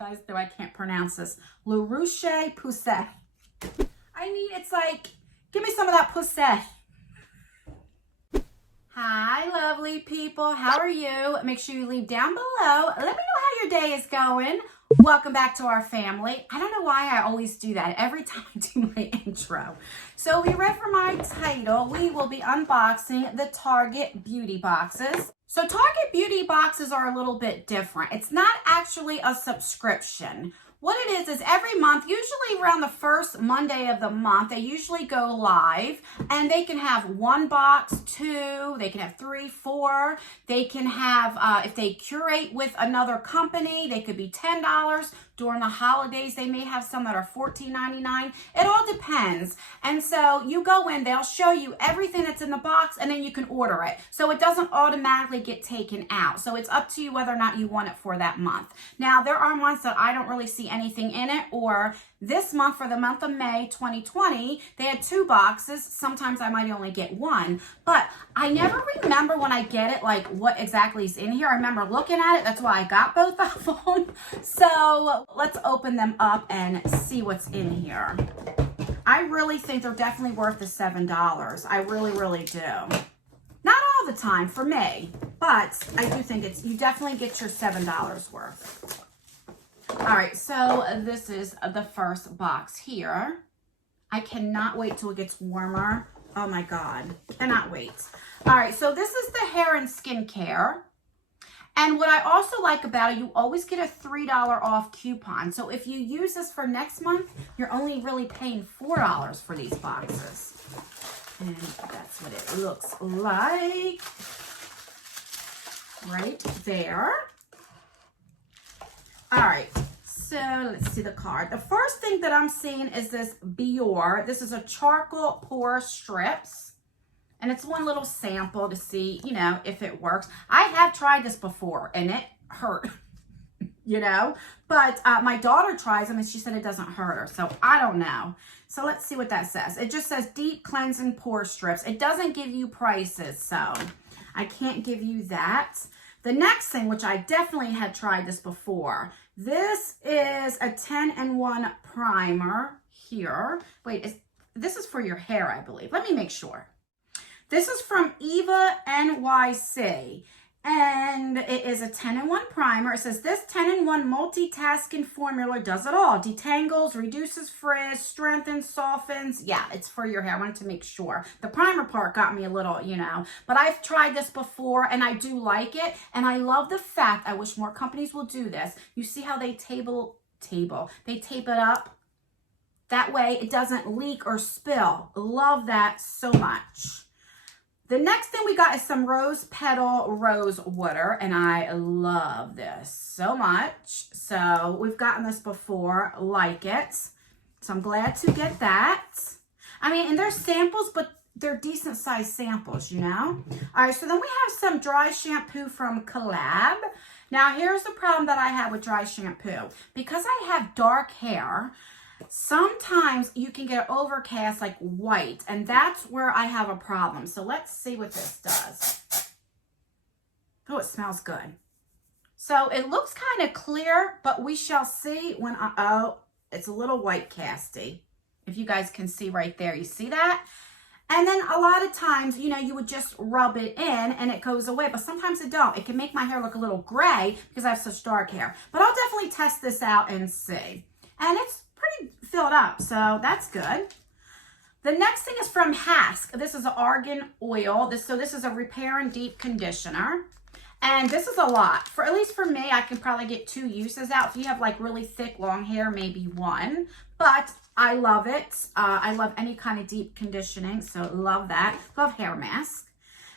guys know I can't pronounce this. Le Rocher Poussey. I mean, it's like, give me some of that poussey. Hi, lovely people. How are you? Make sure you leave down below. Let me know how your day is going. Welcome back to our family. I don't know why I always do that every time I do my intro. So we read from my title, we will be unboxing the Target beauty boxes. So Target beauty boxes are a little bit different. It's not actually a subscription. What it is every month, usually around the first Monday of the month, they usually go live, and they can have 1 box, 2, they can have 3, 4, they can have, if they curate with another company, they could be $10. During the holidays, they may have some that are $14.99. It all depends. And so you go in, they'll show you everything that's in the box, and then you can order it. So it doesn't automatically get taken out. So it's up to you whether or not you want it for that month. Now, there are ones that I don't really see anything in it, or this month, for the month of May 2020, they had 2 boxes. Sometimes I might only get 1, but I never remember when I get it, like what exactly is in here. I remember looking at it. That's why I got both of them. So let's open them up and see what's in here. I really think they're definitely worth the $7. I really, really do. Not all the time for me, but I do think you definitely get your $7 worth. All right, so this is the first box here. I cannot wait till it gets warmer. Oh my God, cannot wait. All right, so this is the hair and skincare. And what I also like about it, you always get a $3 off coupon. So if you use this for next month, you're only really paying $4 for these boxes. And that's what it looks like right there. All right, so let's see the card. The first thing that I'm seeing is this Biore. This is a charcoal pore strips. And it's one little sample to see, you know, if it works. I have tried this before and it hurt, you know. But my daughter tries them and she said it doesn't hurt her. So I don't know. So let's see what that says. It just says deep cleansing pore strips. It doesn't give you prices, so I can't give you that. The next thing, which I definitely had tried this before, this is a 10-in-1 primer here. Wait, this is for your hair, I believe. Let me make sure. This is from Eva NYC, and it is a 10-in-1 primer. It says this 10-in-1 multitasking formula does it all. Detangles, reduces frizz, strengthens, softens. Yeah, it's for your hair. I wanted to make sure. The primer part got me a little, you know, but I've tried this before and I do like it. And I love the fact, I wish more companies will do this. You see how they tape it up? That way it doesn't leak or spill. Love that so much. The next thing we got is some rose petal rose water, and I love this so much. So we've gotten this before, like it. So I'm glad to get that. I mean, and they're samples, but they're decent sized samples, you know? All right, so then we have some dry shampoo from Collab. Now, here's the problem that I have with dry shampoo. Because I have dark hair, sometimes you can get overcast like white, and that's where I have a problem. So let's see what this does. Oh, it smells good. So it looks kind of clear, but we shall see when oh, it's a little white casty. If you guys can see right there, you see that? And then a lot of times, you know, you would just rub it in and it goes away, but sometimes it don't. It can make my hair look a little gray because I have such dark hair. But I'll definitely test this out and see. And it's pretty filled up, so that's good. The next thing is from Hask. This is an argan oil. This is a repair and deep conditioner. And this is a lot. For at least for me, I can probably get 2 uses out. If you have like really thick, long hair, maybe 1. But I love it. I love any kind of deep conditioning, so love that. Love hair mask.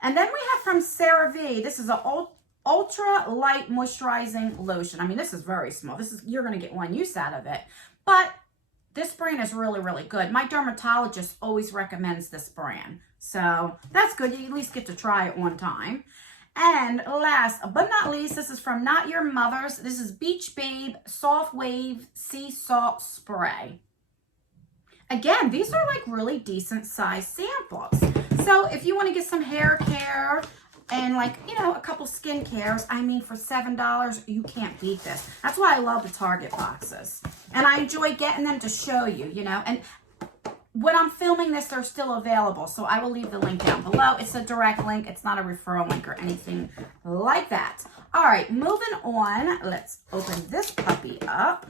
And then we have from CeraVe. This is an ultra light moisturizing lotion. I mean, this is very small. You're going to get 1 use out of it. But this brand is really, really good. My dermatologist always recommends this brand. So that's good. You at least get to try it 1 time. And last but not least, this is from Not Your Mother's. This is Beach Babe Soft Wave Sea Salt Spray. Again, these are like really decent sized samples. So if you want to get some hair care, and like, you know, a couple skincares. I mean, for $7, you can't beat this. That's why I love the Target boxes. And I enjoy getting them to show you, you know. And when I'm filming this, they're still available. So I will leave the link down below. It's a direct link. It's not a referral link or anything like that. All right, moving on. Let's open this puppy up.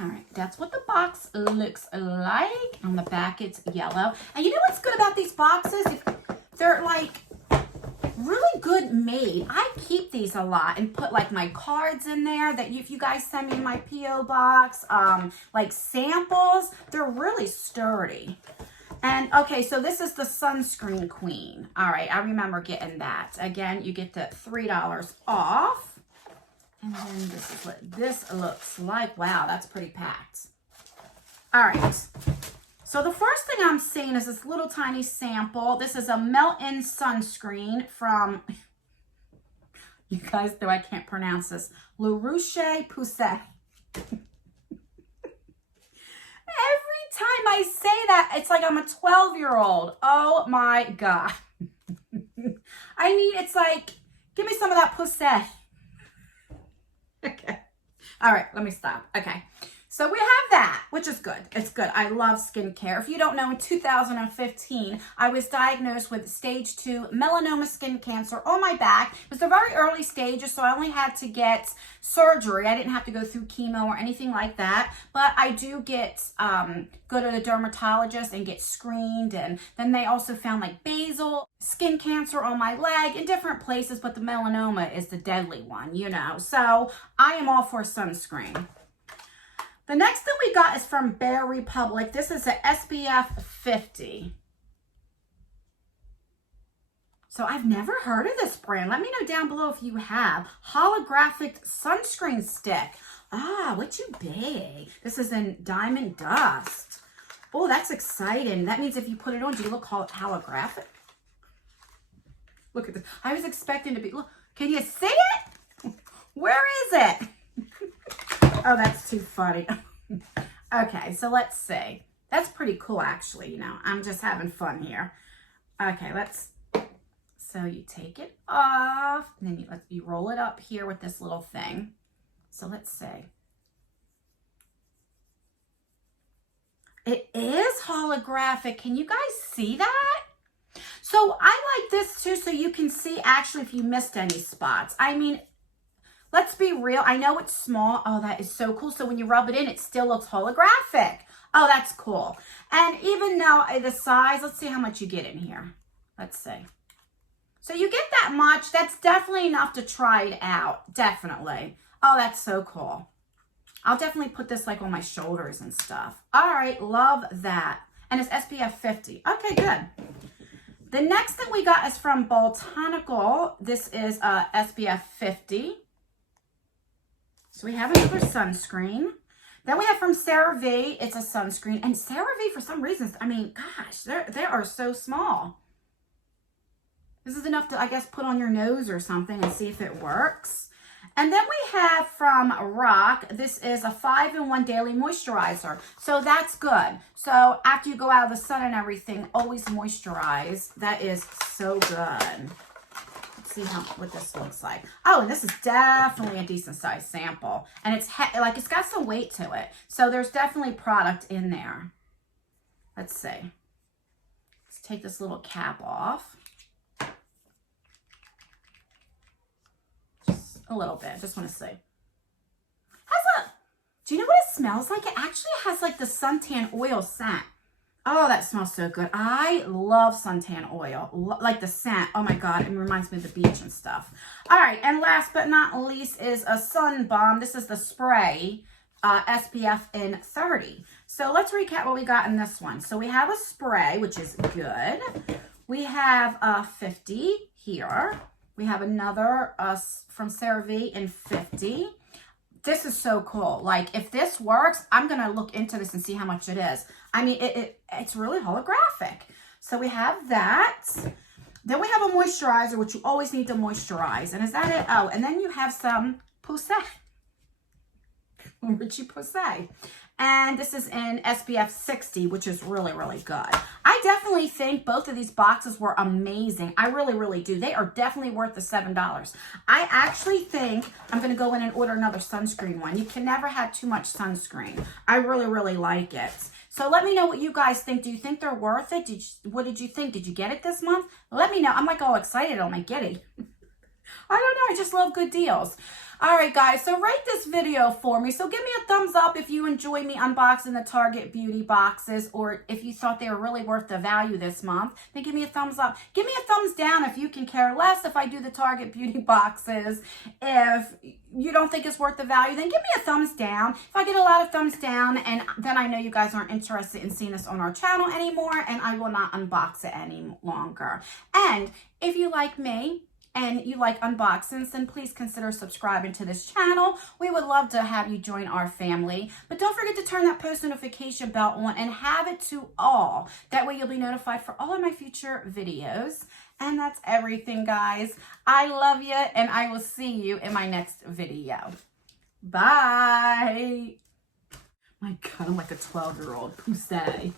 All right, that's what the box looks like. On the back, it's yellow. And you know what's good about these boxes? They're like really good made. I keep these a lot and put like my cards in there that if you guys send me my P.O. box, like samples, they're really sturdy. And okay, so this is the sunscreen queen. All right, I remember getting that. Again, you get the $3 off. And then this is what this looks like. Wow, that's pretty packed. All right. So the first thing I'm seeing is this little tiny sample. This is a melt-in sunscreen from, you guys know I can't pronounce this, La Roche-Posay. Every time I say that, it's like I'm a 12-year-old. Oh my God. I mean, it's like, give me some of that Posay. Okay. All right, let me stop. Okay. So we have that, which is good. It's good. I love skincare. If you don't know, in 2015, I was diagnosed with stage 2 melanoma skin cancer on my back. It was the very early stages, so I only had to get surgery. I didn't have to go through chemo or anything like that. But I do get, go to the dermatologist and get screened. And then they also found like basal skin cancer on my leg in different places, but the melanoma is the deadly one, you know. So I am all for sunscreen. The next thing we got is from Bare Republic. This is a SPF 50. So I've never heard of this brand. Let me know down below if you have. Holographic sunscreen stick. Ah, what you be? This is in Diamond Dust. Oh, that's exciting. That means if you put it on, do you look holographic? Look at this. I was expecting to be, look, can you see it? Where is it? Oh, that's too funny. Okay, so let's see. That's pretty cool, actually. You know, I'm just having fun here. Okay, so you take it off, and then you roll it up here with this little thing. So let's see. It is holographic. Can you guys see that? So I like this too, so you can see actually if you missed any spots. I mean, let's be real. I know it's small. Oh, that is so cool. So when you rub it in, it still looks holographic. Oh, that's cool. And even though the size, let's see how much you get in here. Let's see. So you get that much. That's definitely enough to try it out. Definitely. Oh, that's so cool. I'll definitely put this like on my shoulders and stuff. All right. Love that. And it's SPF 50. Okay, good. The next thing we got is from Botanical. This is SPF 50. So we have another sunscreen. Then we have from CeraVe. It's a sunscreen. And CeraVe, for some reason, I mean, gosh, they are so small. This is enough to, I guess, put on your nose or something and see if it works. And then we have from Rock, this is a 5-in-1 daily moisturizer. So that's good. So after you go out of the sun and everything, always moisturize. That is so good. Let's see what this looks like. Oh, and this is definitely a decent sized sample. And it's like it's got some weight to it. So there's definitely product in there. Let's see. Let's take this little cap off. A little bit. Just want to see. Do you know what it smells like? It actually has like the suntan oil scent. Oh, that smells so good. I love suntan oil. Like the scent. Oh my God. It reminds me of the beach and stuff. All right. And last but not least is a sun bomb. This is the spray SPF in 30. So let's recap what we got in this one. So we have a spray, which is good. We have 50 here. We have another from CeraVe in 50. This is so cool. Like, if this works, I'm going to look into this and see how much it is. I mean, it's really holographic. So we have that. Then we have a moisturizer, which you always need to moisturize. And is that it? Oh, and then you have some Posay. Richie Posay. And this is in SPF 60, which is really, really good. I definitely think both of these boxes were amazing. I really, really do. They are definitely worth the $7. I actually think I'm going to go in and order another sunscreen one. You can never have too much sunscreen. I really, really like it. So let me know what you guys think. Do you think they're worth it? What did you think? Did you get it this month? Let me know. I'm like all excited on my giddy. I don't know. I just love good deals. All right, guys. So rate this video for me. So give me a thumbs up if you enjoy me unboxing the Target beauty boxes, or if you thought they were really worth the value this month, then give me a thumbs up. Give me a thumbs down if you can care less if I do the Target beauty boxes. If you don't think it's worth the value, then give me a thumbs down. If I get a lot of thumbs down, and then I know you guys aren't interested in seeing this on our channel anymore, and I will not unbox it any longer. And if you like me, and you like unboxings, then please consider subscribing to this channel. We would love to have you join our family. But don't forget to turn that post notification bell on and have it to all. That way you'll be notified for all of my future videos. And that's everything, guys. I love you, and I will see you in my next video. Bye. My God, I'm like a 12-year-old. Who say?